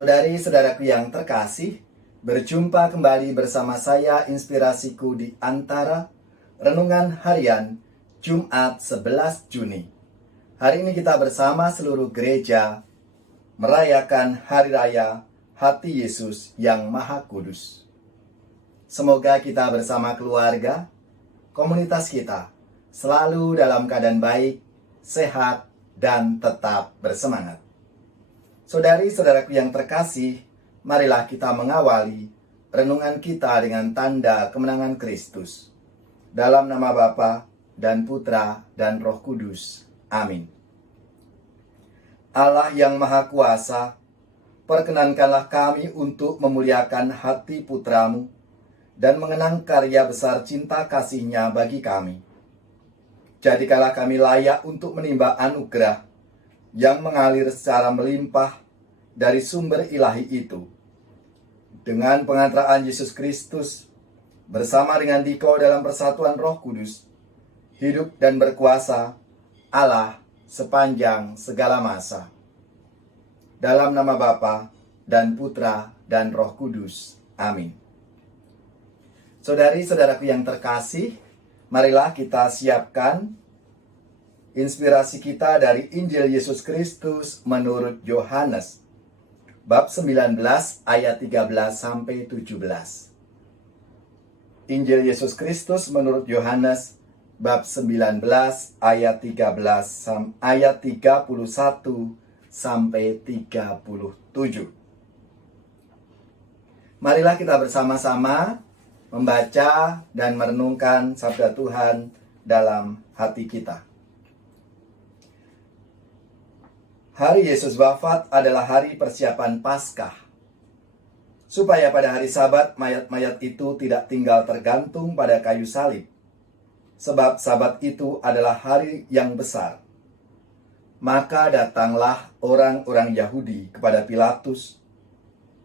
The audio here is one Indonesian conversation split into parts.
Saudari-saudaraku yang terkasih, berjumpa kembali bersama saya Inspirasiku di Antara Renungan Harian Jumat 11 Juni. Hari ini kita bersama seluruh gereja merayakan Hari Raya Hati Yesus yang Maha Kudus. Semoga kita bersama keluarga, komunitas kita, selalu dalam keadaan baik, sehat, dan tetap bersemangat. Saudari-saudaraku yang terkasih, marilah kita mengawali renungan kita dengan tanda kemenangan Kristus. Dalam nama Bapa dan Putra dan Roh Kudus. Amin. Allah yang Maha Kuasa, perkenankanlah kami untuk memuliakan hati Putramu dan mengenang karya besar cinta kasih-Nya bagi kami. Jadikanlah kami layak untuk menimba anugerah yang mengalir secara melimpah dari sumber ilahi itu. Dengan pengantaraan Yesus Kristus, bersama dengan Dikau dalam persatuan Roh Kudus, hidup dan berkuasa Allah sepanjang segala masa. Dalam nama Bapa dan Putra dan Roh Kudus. Amin. Saudari-saudaraku yang terkasih, marilah kita siapkan inspirasi kita dari Injil Yesus Kristus menurut Yohanes, bab 19 ayat 13 sampai 17. Injil Yesus Kristus menurut Yohanes, bab 19 ayat 13 ayat 31 sampai 37. Marilah kita bersama-sama membaca dan merenungkan sabda Tuhan dalam hati kita. Hari Yesus wafat adalah hari persiapan Paskah, supaya pada hari Sabat mayat-mayat itu tidak tinggal tergantung pada kayu salib, sebab Sabat itu adalah hari yang besar. Maka datanglah orang-orang Yahudi kepada Pilatus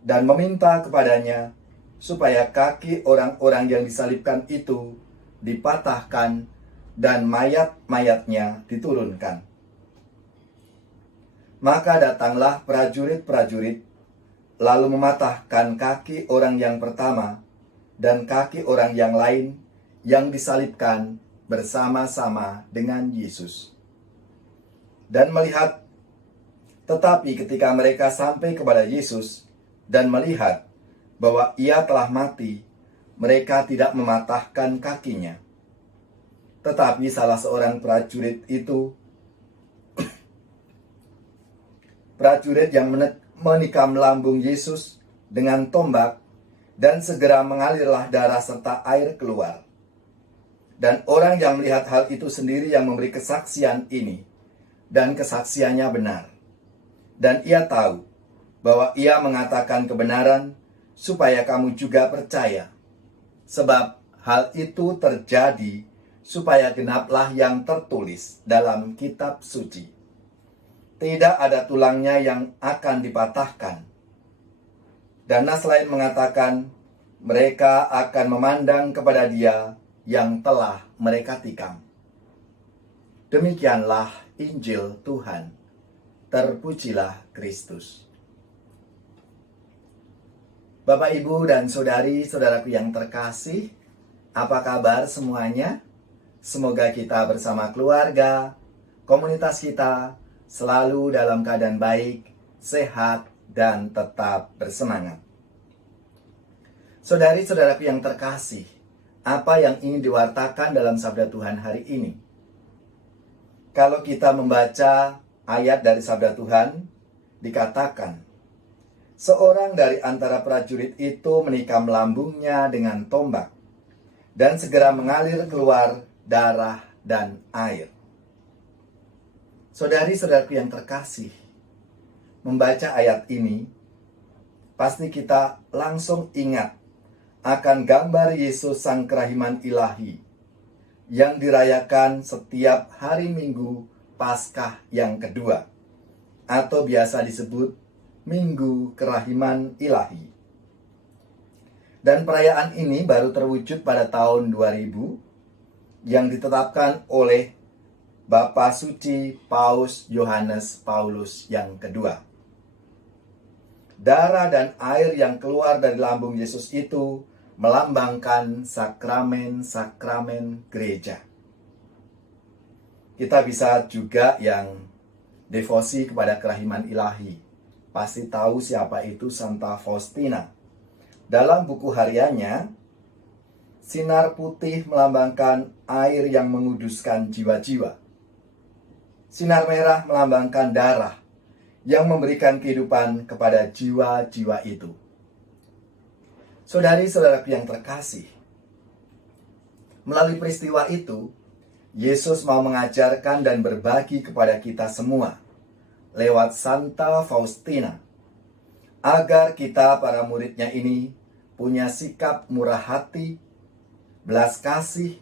dan meminta kepadanya supaya kaki orang-orang yang disalibkan itu dipatahkan dan mayat-mayatnya diturunkan. Maka datanglah prajurit-prajurit, lalu mematahkan kaki orang yang pertama dan kaki orang yang lain yang disalibkan bersama-sama dengan Yesus. Dan melihat, tetapi ketika mereka sampai kepada Yesus dan melihat bahwa Ia telah mati, mereka tidak mematahkan kakinya. Tetapi salah seorang prajurit yang menikam lambung Yesus dengan tombak, dan segera mengalirlah darah serta air keluar. Dan orang yang melihat hal itu sendiri yang memberi kesaksian ini, dan kesaksiannya benar. Dan ia tahu bahwa ia mengatakan kebenaran, supaya kamu juga percaya. Sebab hal itu terjadi supaya genaplah yang tertulis dalam kitab suci. Tidak ada tulangnya yang akan dipatahkan. Dan Nas lain mengatakan, mereka akan memandang kepada Dia yang telah mereka tikam. Demikianlah Injil Tuhan. Terpujilah Kristus. Bapak, Ibu, dan saudari-saudaraku yang terkasih, apa kabar semuanya? Semoga kita bersama keluarga, komunitas kita, selalu dalam keadaan baik, sehat, dan tetap bersemangat. Saudari-saudaraku yang terkasih, apa yang ingin diwartakan dalam sabda Tuhan hari ini? Kalau kita membaca ayat dari sabda Tuhan, dikatakan, seorang dari antara prajurit itu menikam lambungnya dengan tombak, dan segera mengalir keluar darah dan air. Saudari-saudaraku yang terkasih, membaca ayat ini, pasti kita langsung ingat akan gambar Yesus Sang Kerahiman Ilahi yang dirayakan setiap hari Minggu Paskah yang kedua, atau biasa disebut Minggu Kerahiman Ilahi. Dan perayaan ini baru terwujud pada tahun 2000 yang ditetapkan oleh Bapa Suci Paus Yohanes Paulus yang kedua. darah dan air yang keluar dari lambung Yesus itu melambangkan sakramen-sakramen gereja. Kita bisa juga yang devosi kepada kerahiman ilahi. Pasti tahu siapa itu Santa Faustina. Dalam buku hariannya, sinar putih melambangkan air yang menguduskan jiwa-jiwa. Sinar merah melambangkan darah yang memberikan kehidupan kepada jiwa-jiwa itu. Saudari-saudaraku yang terkasih, melalui peristiwa itu, Yesus mau mengajarkan dan berbagi kepada kita semua lewat Santa Faustina, agar kita para muridnya ini punya sikap murah hati, belas kasih,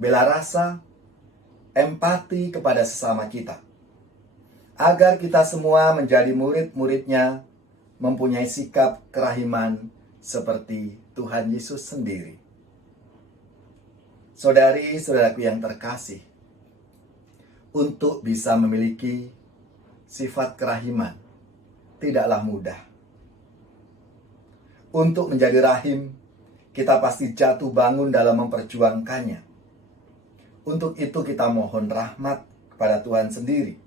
bela rasa, empati kepada sesama kita. Agar kita semua menjadi murid-muridnya, mempunyai sikap kerahiman seperti Tuhan Yesus sendiri. Saudari-saudaraku yang terkasih, untuk bisa memiliki sifat kerahiman tidaklah mudah. Untuk menjadi rahim, kita pasti jatuh bangun dalam memperjuangkannya. Untuk itu kita mohon rahmat kepada Tuhan sendiri,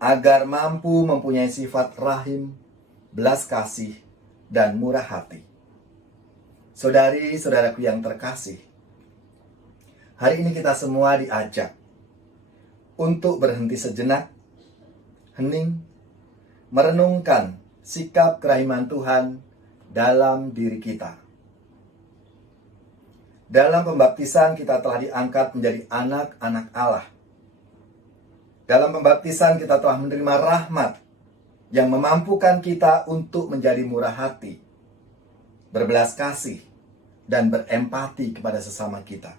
agar mampu mempunyai sifat rahim, belas kasih, dan murah hati. Saudari-saudaraku yang terkasih, hari ini kita semua diajak untuk berhenti sejenak, hening, merenungkan sikap kerahiman Tuhan dalam diri kita. Dalam pembaptisan kita telah diangkat menjadi anak-anak Allah. Dalam pembaptisan kita telah menerima rahmat yang memampukan kita untuk menjadi murah hati, berbelas kasih, dan berempati kepada sesama kita.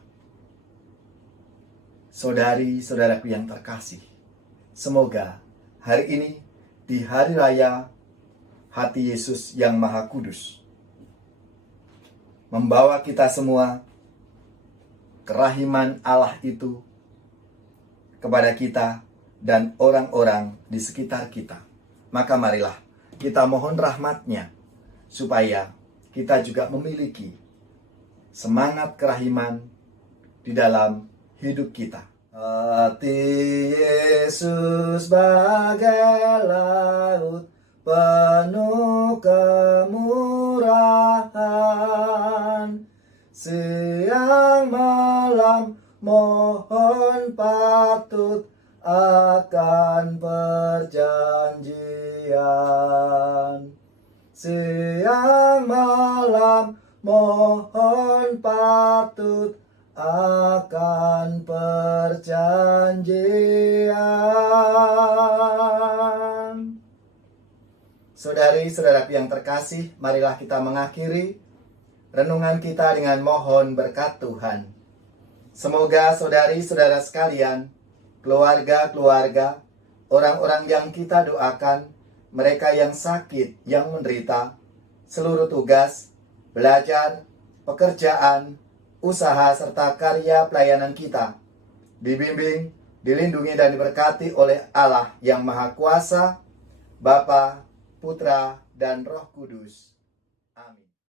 Saudari-saudaraku yang terkasih, semoga hari ini di hari raya hati Yesus yang Maha Kudus membawa kita semua kerahiman Allah itu kepada kita dan orang-orang di sekitar kita. Maka marilah kita mohon rahmat-Nya supaya kita juga memiliki semangat kerahiman di dalam hidup kita. Hati Yesus bagai laut penuh kemurahan, siang malam mohon patut akan perjanjian. Siang malam mohon patut akan perjanjian. Saudari-saudaraku yang terkasih, marilah kita mengakhiri renungan kita dengan mohon berkat Tuhan. Semoga saudari-saudara sekalian, keluarga-keluarga, orang-orang yang kita doakan, mereka yang sakit, yang menderita, seluruh tugas, belajar, pekerjaan, usaha, serta karya pelayanan kita dibimbing, dilindungi, dan diberkati oleh Allah yang Maha Kuasa, Bapa, Putra, dan Roh Kudus.